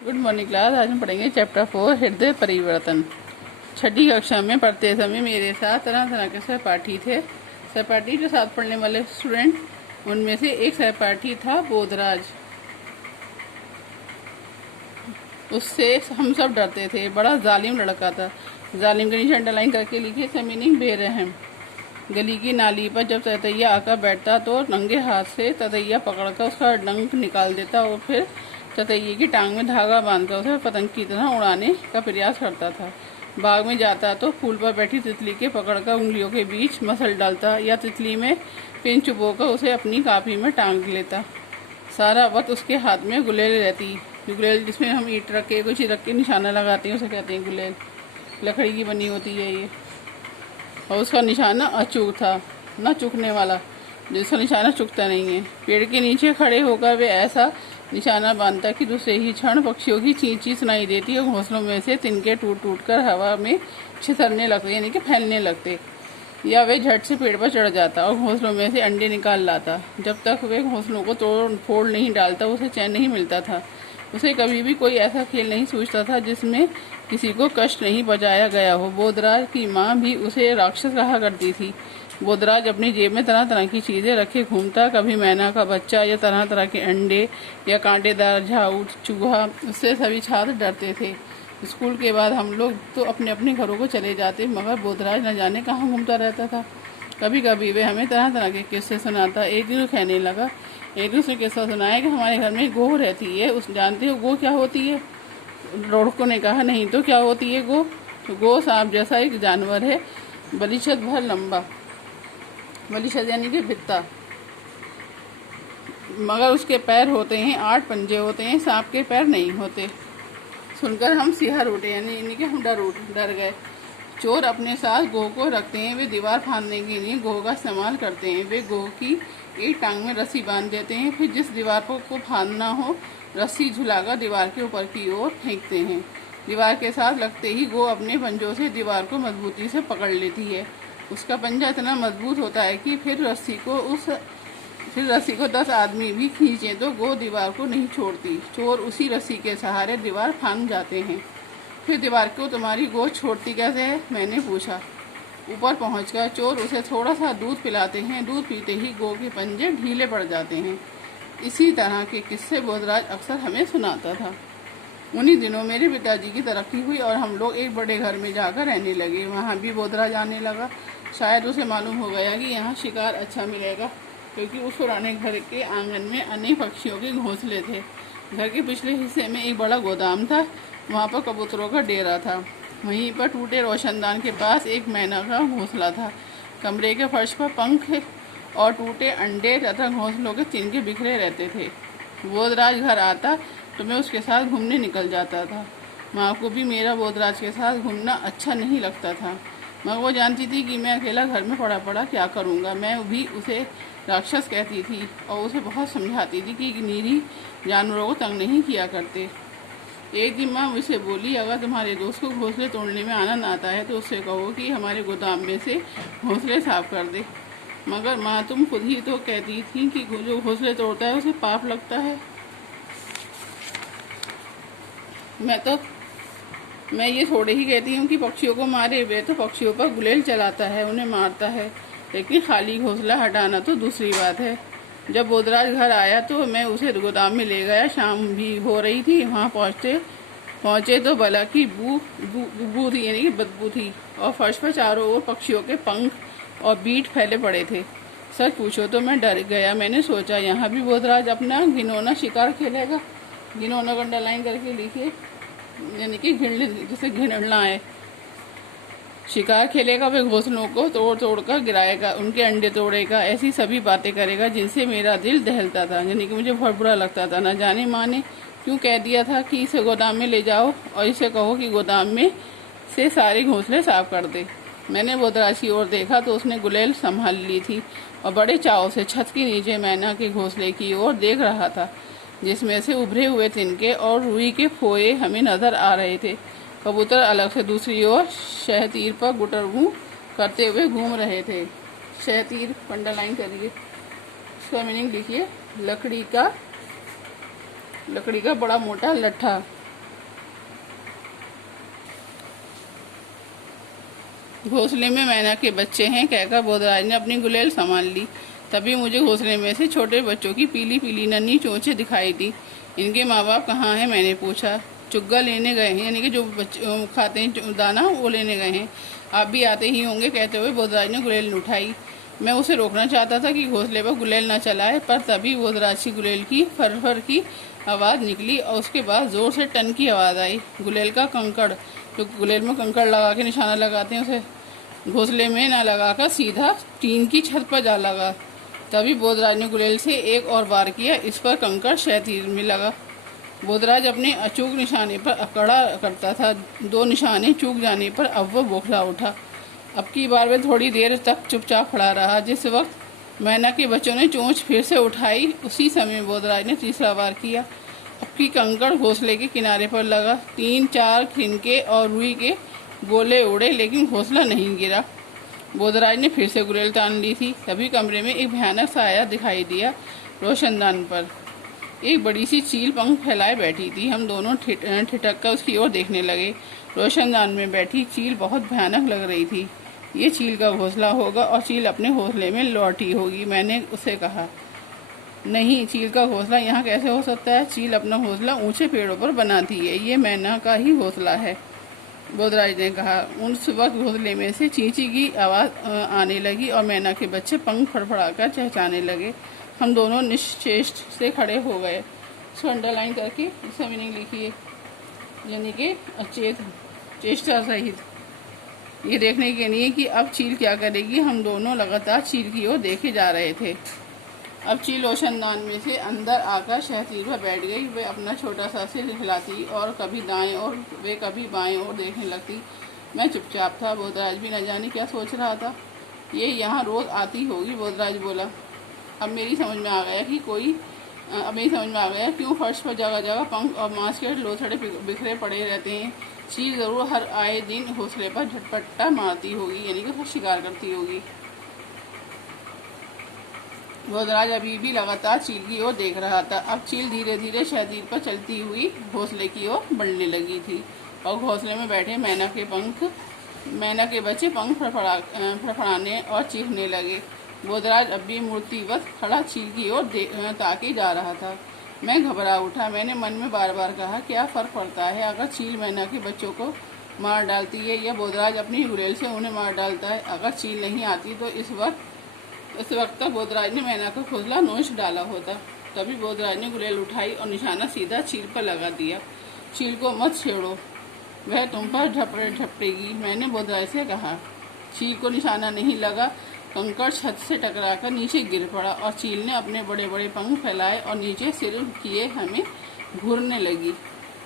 Good morning class. आज हम पढ़ेंगे चैप्टर 4 हृदय परिवर्तन। छठी कक्षा में पढ़ते समय मेरे साथ तरह तरह के सहपाठी थे। सहपाठी जो साथ पढ़ने वाले स्टूडेंट, उनमें से एक सहपाठी था बोधराज। उससे हम सब डरते थे। बड़ा जालिम लड़का था। जालिम के नीचे अंडरलाइन करके लिखे से मीनिंग बेरहम। गली की नाली पर जब ततैया आकर बैठता तो नंगे हाथ से ततैया पकड़कर उसका डंक निकाल देता और फिर ततैये की टांग में धागा बांधकर उसे पतंग की तरह उड़ाने का प्रयास करता था। बाग में जाता तो फूल पर बैठी तितली के पकड़कर उंगलियों के बीच मसल डालता या तितली में पेन चुबोकर उसे अपनी कापी में टांग लेता। सारा वक्त उसके हाथ में गुलेल रहती। गुलेल जिसमें हम ईंट रख के कुछ रख के निशाना लगाते हैं उसे कहते हैं गुलेल। लकड़ी की बनी होती है ये, और उसका निशाना अचूक था, न चुकने वाला, जिसका निशाना चुकता नहीं है। पेड़ के नीचे खड़े होकर वे ऐसा निशाना बांधता कि दूसरे ही क्षण पक्षियों की चींची सुनाई देती और घोंसलों में से तिनके टूट टूट कर हवा में छितरने लगते, यानी कि फैलने लगते। या वे झट से पेड़ पर चढ़ जाता और घोंसलों में से अंडे निकाल लाता। जब तक वे घोंसलों को तोड़ फोड़ नहीं डालता उसे चैन नहीं मिलता था। उसे कभी भी कोई ऐसा खेल नहीं सूझता था जिसमें किसी को कष्ट नहीं पहुंचाया गया हो। बोधराज की माँ भी उसे राक्षस कहा करती थी। बोधराज अपनी जेब में तरह तरह की चीजें रखे घूमता, कभी मैना का बच्चा या तरह तरह के अंडे या कांटेदार झाऊ चूहा। उससे सभी छात्र डरते थे। स्कूल के बाद हम लोग तो अपने अपने घरों को चले जाते, मगर बोधराज न जाने कहाँ घूमता रहता था। कभी कभी वे हमें तरह तरह के किस्से सुनाता। एक दिन कहने लगा, एक दूसरे किस्सा सुनाया कि हमारे घर में गो रहती है। उस जानते हो गो क्या होती है? लड़कों ने कहा, नहीं तो क्या होती है गो? तो गो सांप जैसा एक जानवर है, बलिशत भर लंबा। बलिशत यानी कि भित्ता, मगर उसके पैर होते हैं 8 पंजे होते हैं। सांप के पैर नहीं होते। सुनकर हम सिहर उठे, यानी कि हम डर गए। चोर अपने साथ गो को रखते हैं। वे दीवार फांदने के लिए गो का इस्तेमाल करते हैं। वे गो की एक टांग में रस्सी बांध देते हैं, फिर जिस दीवार को फांदना हो रस्सी झुलाकर दीवार के ऊपर की ओर फेंकते हैं। दीवार के साथ लगते ही गो अपने पंजों से दीवार को मजबूती से पकड़ लेती है। उसका पंजा इतना मजबूत होता है कि फिर रस्सी को 10 आदमी भी खींचें तो गो दीवार को नहीं छोड़ती। चोर उसी रस्सी के सहारे दीवार फांद जाते हैं। फिर दीवार को तुम्हारी गो छोड़ती कैसे है? मैंने पूछा। ऊपर पहुंचकर चोर उसे थोड़ा सा दूध पिलाते हैं। दूध पीते ही गो के पंजे ढीले पड़ जाते हैं। इसी तरह के किस्से बोधराज अक्सर हमें सुनाता था। उन्हीं दिनों मेरे पिताजी की तरक्की हुई और हम लोग एक बड़े घर में जाकर रहने लगे। वहाँ भी बोधराज आने लगा। शायद उसे मालूम हो गया कि यहाँ शिकार अच्छा मिलेगा, क्योंकि उस पुराने घर के आंगन में अनेक पक्षियों के घोंसले थे। घर के पिछले हिस्से में एक बड़ा गोदाम था। वहाँ पर कबूतरों का डेरा था। वहीं पर टूटे रोशनदान के पास एक मैना का घोंसला था। कमरे के फर्श पर पंख और टूटे अंडे तथा घोंसलों के तिनके बिखरे रहते थे। बोधराज घर आता तो मैं उसके साथ घूमने निकल जाता था। माँ को भी मेरा बोधराज के साथ घूमना अच्छा नहीं लगता था, मगर वो जानती थी कि मैं अकेला घर में पड़ा पड़ा क्या करूँगा। मैं भी उसे राक्षस कहती थी और उसे बहुत समझाती थी कि निरीह जानवरों को तंग नहीं किया करते। एक दिन माँ मुझसे बोली, अगर तुम्हारे दोस्त को घोंसले तोड़ने में आनंद आता है तो उससे कहो कि हमारे गोदाम में से घोंसले साफ कर दे। मगर माँ, तुम खुद ही तो कहती थी कि जो घोंसले तोड़ता है उसे पाप लगता है। मैं ये थोड़े ही कहती हूँ कि पक्षियों को मारे। वे तो पक्षियों पर गुलेल चलाता है, उन्हें मारता है, लेकिन खाली घोंसला हटाना तो दूसरी बात है। जब बोधराज घर आया तो मैं उसे गोदाम में ले गया। शाम भी हो रही थी। वहाँ पहुँचे तो बला की बू थी, यानी कि बदबू थी, और फर्श पर चारों ओर पक्षियों के पंख और बीट फैले पड़े थे। सच पूछो तो मैं डर गया। मैंने सोचा यहाँ भी बोधराज अपना घिनौना शिकार खेलेगा। घिनौना का अंडरलाइन करके लिखिए, यानी कि जैसे घिनौना है। शिकार खेलेगा, वे घोंसलों को तोड़ तोड़ कर गिराएगा, उनके अंडे तोड़ेगा, ऐसी सभी बातें करेगा जिनसे मेरा दिल दहलता था, यानी कि मुझे बहुत बुरा लगता था। न जाने माँ ने क्यों कह दिया था कि इसे गोदाम में ले जाओ और इसे कहो कि गोदाम में से सारे घोंसले साफ कर दे। मैंने बोधराज की ओर देखा तो उसने गुलेल संभाल ली थी और बड़े चाव से छत के नीचे मैना के घोंसले की ओर देख रहा था, जिसमें से उभरे हुए तिनके और रुई के फोए हमें नजर आ रहे थे। कबूतर अलग से दूसरी ओर शहतीर पर गुटरगू करते हुए घूम रहे थे। शहतीर अंडरलाइन करिए, इसका मीनिंग लिखिए, लकड़ी का बड़ा मोटा लट्ठा। घोंसले में मैना के बच्चे हैं कहकर बोधराज ने अपनी गुलेल संभाल ली। तभी मुझे घोंसले में से छोटे बच्चों की पीली पीली नन्ही चोंचें दिखाई दी। इनके माँ बाप कहाँ हैं, मैंने पूछा। चुग्गा लेने गए हैं, यानी कि जो बच्चे खाते हैं दाना, वो लेने गए हैं। आप भी आते ही होंगे, कहते हुए बोधराज ने गुलेल उठाई। मैं उसे रोकना चाहता था कि घोंसले पर गुलेल न चलाए, पर तभी बोधराज की गुलेल की फर फर की आवाज़ निकली और उसके बाद ज़ोर से टन की आवाज़ आई। गुलेल का कंकड़, जो गुलेल में कंकड़ लगा के निशाना लगाते हैं, उसे घोंसले में ना लगाकर सीधा टीन की छत पर जा लगा। तभी बोधराज ने गुलेल से एक और वार किया। इस पर कंकड़ क्षैतिज में लगा। बोधराज अपने अचूक निशाने पर अकड़ा करता था। 2 निशाने चूक जाने पर अब वह बौखला उठा। अब की बार वह थोड़ी देर तक चुपचाप खड़ा रहा। जिस वक्त मैना के बच्चों ने चोंच फिर से उठाई, उसी समय बोधराज ने तीसरा वार किया। अब की कंकड़ घोंसले के किनारे पर लगा। 3-4 खिनके और रुई के गोले उड़े, लेकिन घोंसला नहीं गिरा। बोधराज ने फिर से गुलेल तान ली थी। तभी कमरे में एक भयानक साया दिखाई दिया। रोशनदान पर एक बड़ी सी चील पंख फैलाए बैठी थी। हम दोनों ठिठक कर उसकी ओर देखने लगे। रोशनदान में बैठी चील बहुत भयानक लग रही थी। ये चील का घोंसला होगा और चील अपने घोंसले में लौटी होगी, मैंने उसे कहा। नहीं, चील का घोंसला यहाँ कैसे हो सकता है? चील अपना घोंसला ऊंचे पेड़ों पर बनाती है, ये मैना का ही घोंसला है, बोधराज ने कहा। उस वक्त घोंसले में से चींची की आवाज़ आने लगी और मैना के बच्चे पंख फड़फड़ाकर चहचहाने लगे। हम दोनों निश्चेष्ट से खड़े हो गए। इसको अंडरलाइन करके इसका मीनिंग लिखिए, यानी कि अचेत, चेष्टा सहित, ये देखने के लिए कि अब चील क्या करेगी। हम दोनों लगातार चील की ओर देखे जा रहे थे। अब चील रोशनदान में से अंदर आकर शहतीर पर बैठ गई। वे अपना छोटा सा सिर हिलाती और कभी दाएं और वे कभी बाएं ओर देखने लगती। मैं चुपचाप था। बोधराज भी न जाने क्या सोच रहा था। ये यहाँ रोज़ आती होगी, बोधराज बोला। अब मेरी समझ में आ गया क्यों फर्श पर जगह जगह पंख और मांस के लोथड़े बिखरे पड़े रहते हैं। चील ज़रूर हर आए दिन घोंसले पर झटपटा मारती होगी, यानी कि शिकार करती होगी। बोधराज अभी भी लगातार चील की ओर देख रहा था। अब चील धीरे धीरे शहतीर पर चलती हुई घोंसले की ओर बढ़ने लगी थी और घोंसले में बैठे मैना के बच्चे पंख फड़फड़ाने और चीखने लगे। बोधराज अब भी मूर्तिवत खड़ा चील की ओर ताके जा रहा था। मैं घबरा उठा। मैंने मन में बार बार कहा, क्या फ़र्क पड़ता है अगर चील मैना के बच्चों को मार डालती है या बोधराज अपनी गुलेल से उन्हें मार डालता है। अगर चील नहीं आती तो इस वक्त तक बोधराज ने मैना का घोंसला नोच डाला होता। तभी बोधराज ने गुलेल उठाई और निशाना सीधा चील पर लगा दिया। चील को मत छेड़ो, वह तुम पर झपटेगी, मैंने बोधराज से कहा। चील को निशाना नहीं लगा। कंकड़ छत से टकराकर नीचे गिर पड़ा और चील ने अपने बड़े बड़े पंख फैलाए और नीचे सिर किए हमें घूरने लगी।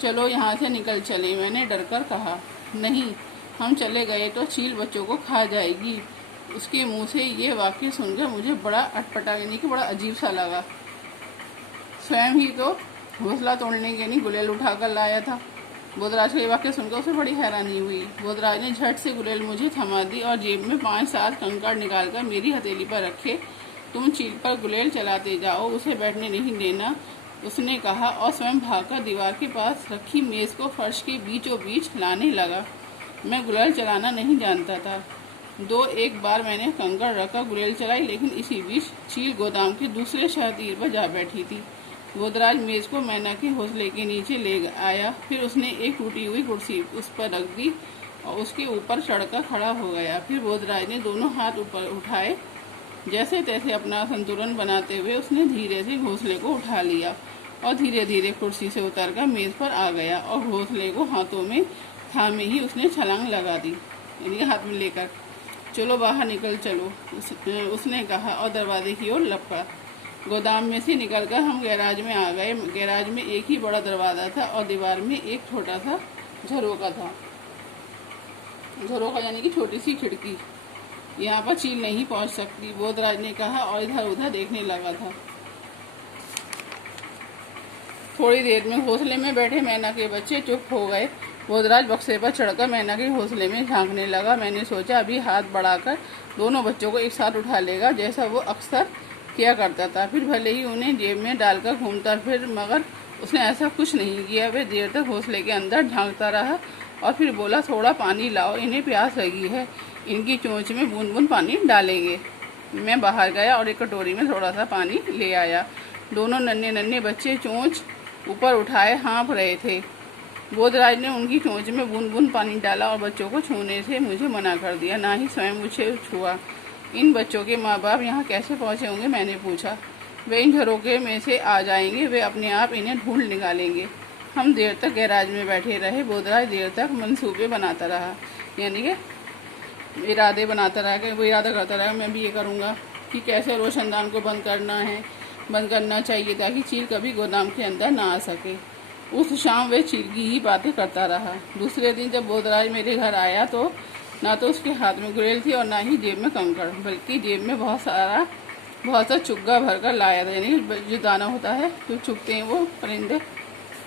चलो यहाँ से निकल चले, मैंने डरकर कहा। नहीं, हम चले गए तो चील बच्चों को खा जाएगी। उसके मुंह से ये वाक्य सुनकर मुझे बड़ा अटपटा, यानी कि बड़ा अजीब सा लगा। स्वयं ही तो घोंसला तोड़ने के लिए गुलेल उठाकर लाया था। बोधराज का ये वाक्य सुनकर उसे बड़ी हैरानी हुई। बोधराज ने झट से गुलेल मुझे थमा दी और जेब में 5-7 कंकड़ निकालकर मेरी हथेली पर रखे। तुम चील पर गुलेल चलाते जाओ, उसे बैठने नहीं देना, उसने कहा और स्वयं भागकर दीवार के पास रखी मेज़ को फर्श के बीचों बीच लाने लगा। मैं गुलेल चलाना नहीं जानता था। 2-1 बार मैंने कंकड़ रखकर गुलेल चलाई, लेकिन इसी बीच चील गोदाम के दूसरे शहतीर पर जा बैठी थी। बोधराज मेज़ को मैना के घोंसले के नीचे ले आया। फिर उसने एक टूटी हुई कुर्सी उस पर रख दी और उसके ऊपर चढ़कर खड़ा हो गया। फिर बोधराज ने दोनों हाथ ऊपर उठाए। जैसे तैसे अपना संतुलन बनाते हुए उसने धीरे से घोंसले को उठा लिया और धीरे धीरे कुर्सी से उतरकर मेज़ पर आ गया और घोंसले को हाथों में थामे ही उसने छलांग लगा दी, यानी हाथ में लेकर। चलो बाहर निकल चलो, उसने कहा और दरवाजे की ओर लपका। गोदाम में से निकलकर हम गैराज में आ गए। गैराज में एक ही बड़ा दरवाज़ा था और दीवार में एक छोटा सा झरोका था। झरोका यानी कि छोटी सी खिड़की। यहाँ पर चील नहीं पहुँच सकती, बोधराज ने कहा और इधर उधर देखने लगा था। थोड़ी देर में घोंसले में बैठे मैना के बच्चे चुप हो गए। बोधराज बक्से पर चढ़कर मैना के घोंसले में झांकने लगा। मैंने सोचा अभी हाथ बढ़ाकर दोनों बच्चों को एक साथ उठा लेगा, जैसा वो अक्सर किया करता था। फिर भले ही उन्हें जेब में डालकर घूमता फिर, मगर उसने ऐसा कुछ नहीं किया। वह देर तक घोंसले के अंदर झांकता रहा और फिर बोला, थोड़ा पानी लाओ, इन्हें प्यास लगी है, इनकी चोंच में बूंद बूंद पानी डालेंगे। मैं बाहर गया और एक कटोरी में थोड़ा सा पानी ले आया। दोनों नन्हे नन्हे बच्चे चोंच ऊपर उठाए हाँफ रहे थे। बोधराज ने उनकी चोंच में बूंद बूंद पानी डाला और बच्चों को छूने से मुझे मना कर दिया, ना ही स्वयं मुझे छुआ। इन बच्चों के माँ बाप यहाँ कैसे पहुँचे होंगे, मैंने पूछा। वे इन झरोके में से आ जाएंगे, वे अपने आप इन्हें ढूंढ निकालेंगे। हम देर तक गैराज में बैठे रहे। बोधराज देर तक मंसूबे बनाता रहा, यानी कि इरादे बनाता रहा कि वो इरादा करता रहा, मैं भी ये करूँगा कि कैसे रोशनदान को बंद करना चाहिए ताकि चील कभी गोदाम के अंदर ना आ सके। उस शाम वे चील की ही बातें करता रहा। दूसरे दिन जब बोधराज मेरे घर आया तो ना तो उसके हाथ में गुड़ेल थी और ना ही जेब में कंकड़, बल्कि जेब में बहुत सा चुग्गा भर कर लाया था, यानी जो दाना होता है जो चुगते हैं वो परिंदे।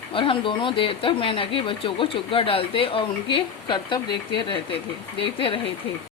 और हम दोनों देर तक मैना के बच्चों को चुग्गा डालते और उनके करतब देखते रहे थे।